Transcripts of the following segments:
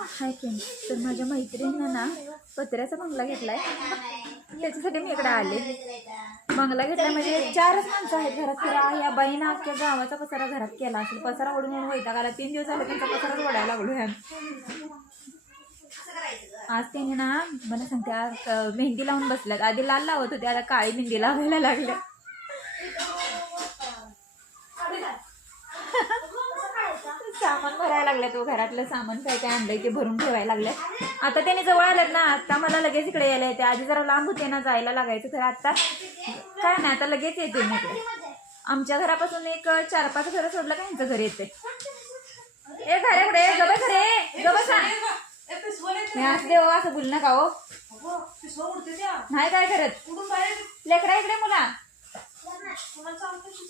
Hi friend, तर माझ्या मैत्रिणीनं ना पत्र्याचा बंगला घेतलाय. त्याच्यासाठी मी इकडे आले. बंगला घेतला म्हणजे 4च माणसं आहेत घरात. खरं या बाईनं अख्ख्या गावाचा पसारा घरात केला असेल. पसारा ओढून वैताग आला. 3 दिवस झाले त्यांचा पसाराच ओढायला लागलो ह्या. आज त्यांनी ना मला सांगते आज मेहंदी लावून बसल्यात. आधी लाल लावत होते, आता काळी मेहंदी लावायला लागल्या. सामान भरायला लागलं. तो घरातलं सामान काय काय आणलंय ते भरून ठेवायला लागलं. आता त्याने जवळ आलेत ना, आता मला लगेच इकडे यायला येते. आधी जरा लांब होते ना, जायला लागायचं. तर आता काय नाही, आता लगेच येते मी इकडे. आमच्या घरापासून एक 4-5 घरं सोडलं का ह्यांचं घर येते. ए घरे पुढे गबस रे गबस असते हो, असं बोल नका हो. नाही काय करत लेकरा इकडे मुला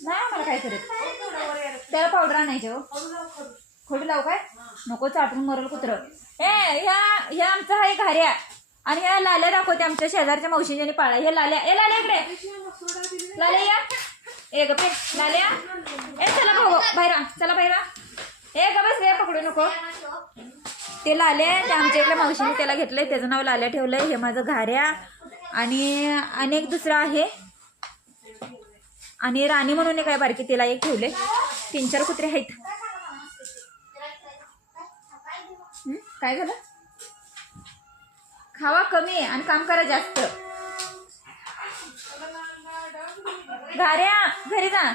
नाही आम्हाला काय करत. त्याला पावडर आणायचे हो. खोडी लावू काय नको, चाटून मरल कुत्र. ह्या आमचा आहे घाऱ्या आणि ह्या लाल्या दाखवते आमच्या शेजारच्या मावशीने पाळा. हे लाल्या लाल्या इकडे लाल्या या. ए गप्पे लाल्या चला भाऊ बाहेर चला बाहेर. ए गबस रे पकडू नको. ते लाल्या ते आमच्या इकडे मावशीने त्याला घेतलंय, त्याचं नाव लाल्या ठेवलंय. हे माझं घाऱ्या आणि अनेक दुसरं आहे. आणि राणी म्हणून एक आहे बारकी, तिला एक ठेवले. 3-4 कुत्रे आहेत. काय झालं? खावा कमी आणि काम करा जास्त. घाऱ्या घरी जा.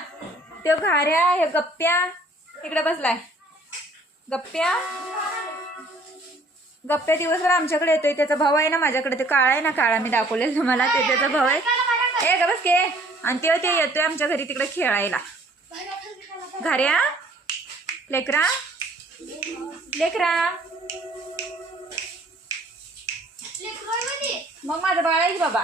तो घाऱ्या हे गप्प्या इकडे बसलाय. गप्प्या दिवसभर आमच्याकडे येतोय. त्याचा भाऊ आहे ना माझ्याकडे, ते काळा आहे ना, काळा मी दाखवलेलं तुम्हाला, ते त्याचा भाऊ आहे. ए गबस के. आणि ते येतोय आमच्या घरी तिकडे खेळायला. घाऱ्या लेकरा लेकरा मग माझं बाळ आहे बाबा.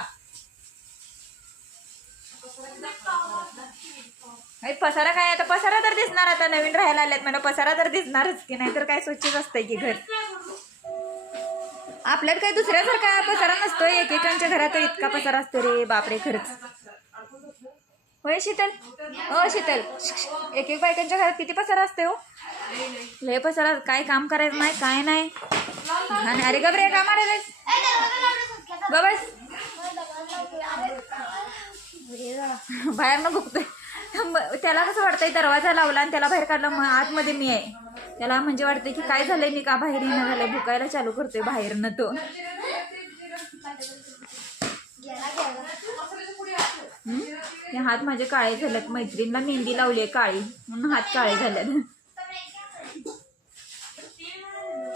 पसारा काय आता, पसारा तर दिसणार. आता नवीन राहायला आल्यात मला पसारा तर दिसणारच की, नाही तर काय स्वच्छच असतंय की घर. आपल्यात काही दुसऱ्यासारखा पसारा नसतोय. एकेकांच्या घरात तर इतका पसारा असतो रे बापरे खरंच. होय शीतल, हो शीतल, एक बायकांच्या घरात किती पसारा असते हो. लय पसारा, काय काम करायचं नाही काय नाही. अरे गबरे का मारायला बस बाहेर न भुकतोय. त्याला कसं वाटतंय दरवाजा लावला आणि त्याला बाहेर काढला, मग आतमध्ये मी आहे. त्याला म्हणजे वाटतंय की काय झालंय, मी का बाहेर येणं झालंय. भुकायला चालू करतोय बाहेरनं तो. हात माझे काळे झालेत. मैत्रिणीला मेहंदी लावली काळी म्हणून हात काळे झाल्यात.